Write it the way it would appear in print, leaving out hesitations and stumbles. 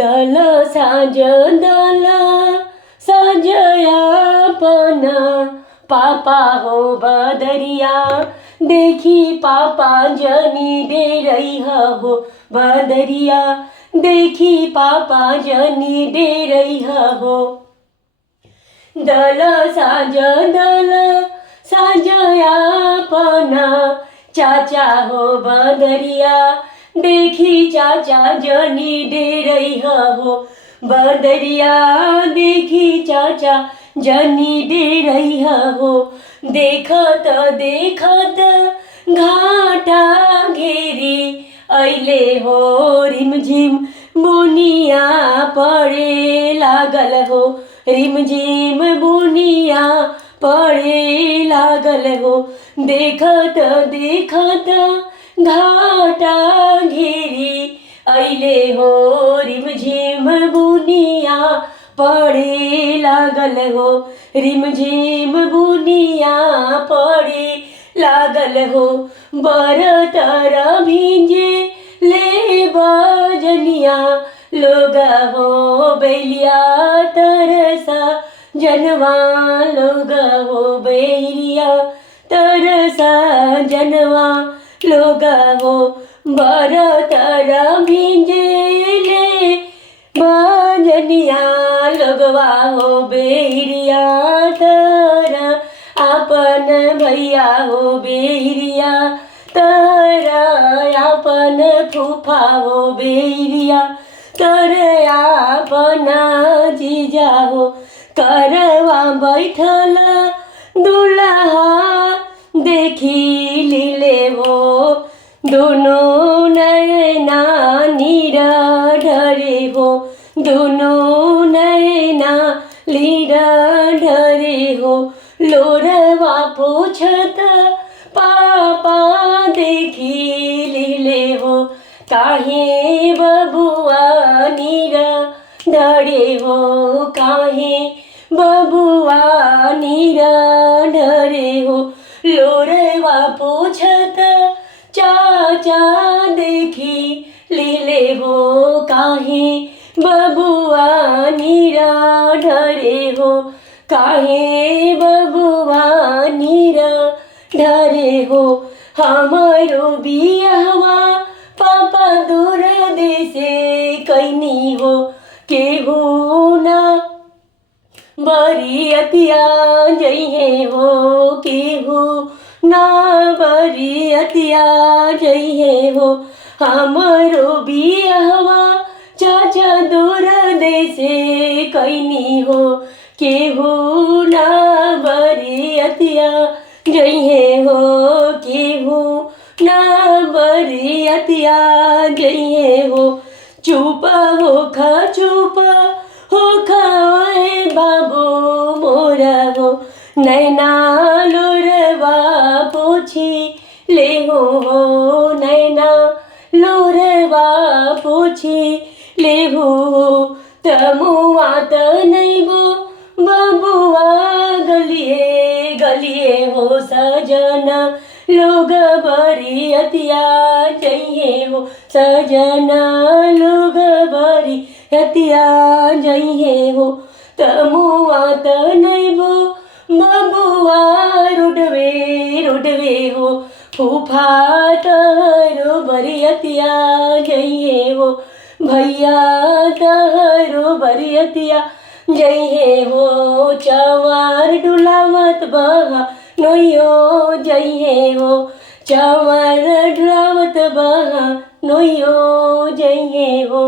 दल साँझ दल साँझयापन पापा हो बदरिया देखी पापा जनी डेरै हो बदरिया देखी पापा जनी डेरै हो दल साँझ दल साँझयापन चाचा हो बदरिया देखी चाचा जनी डेरै हो बदरिया देखी चाचा जनी डेरै हो देखत देखत घाटा घेरी अहिले हो रिमझिम बुनिया पड़े लागल हो रिमझिम बुनिया पड़े लागल हो देखत देखत घाटा घेरी अहिले हो रिमझिम बुनिया पड़े लागल हो रिमझिम बुनिया पड़े लागल हो बरतर भिंजे ले बजनिया लोग हो बैलिया तरसा जनवा लोग हो बैरिया तरसा जनवा लोग हो बरतर भिंजे ले बजनिया लोगवा हो बेरिया तर आपन भैया हो बेरिया तर आपन फूफा हो बेरिया तर आपन जीजा हो करवा बैठल दुल्हा देखी लीले हो दोनों नैना नीर ढरे हो दोनों नैना लीर ढरे हो लोरवा पूछत पापा देखी लीले हो काहे बबुआ नीर ढरे हो काहे बबुआ नीर ढरे हो लोरवा पूछत चाचा देखी लीले हो काहे बबुआ नीरा ढरे हो काहे बबुआ नीरा ढरे हो हमारो बियाहवा पापा दूर देशे कैनी हो केहू ना बरियतिया जइहे हो केहू ना बरियतिया जइहे हो हमारो बियाहवा चाचा दूर देशे कैनी हो केहू ना बरियतिया जइहे हो केहू ना बरियतिया जइहे हो चुप हो खाए बाबू मोरा हो नैना लोरवा पोछी ले हो नैना लोरवा पोछी ले हो तमुआ त नैबो बबुआ गलिए गलिए हो सजना लोग बरियतिया जइहे हो सजना लोग बरियतिया जइहे हो तमुआ त नैबो बबुआ रुडवे हो फूफा तहरो बरियतिया जइहे हो भैया तहरो बरियतिया जइहे हो चंवर डुलावत बहा नोयो जइहे हो चंवर डुलावत बहा नोयो जइहे हो।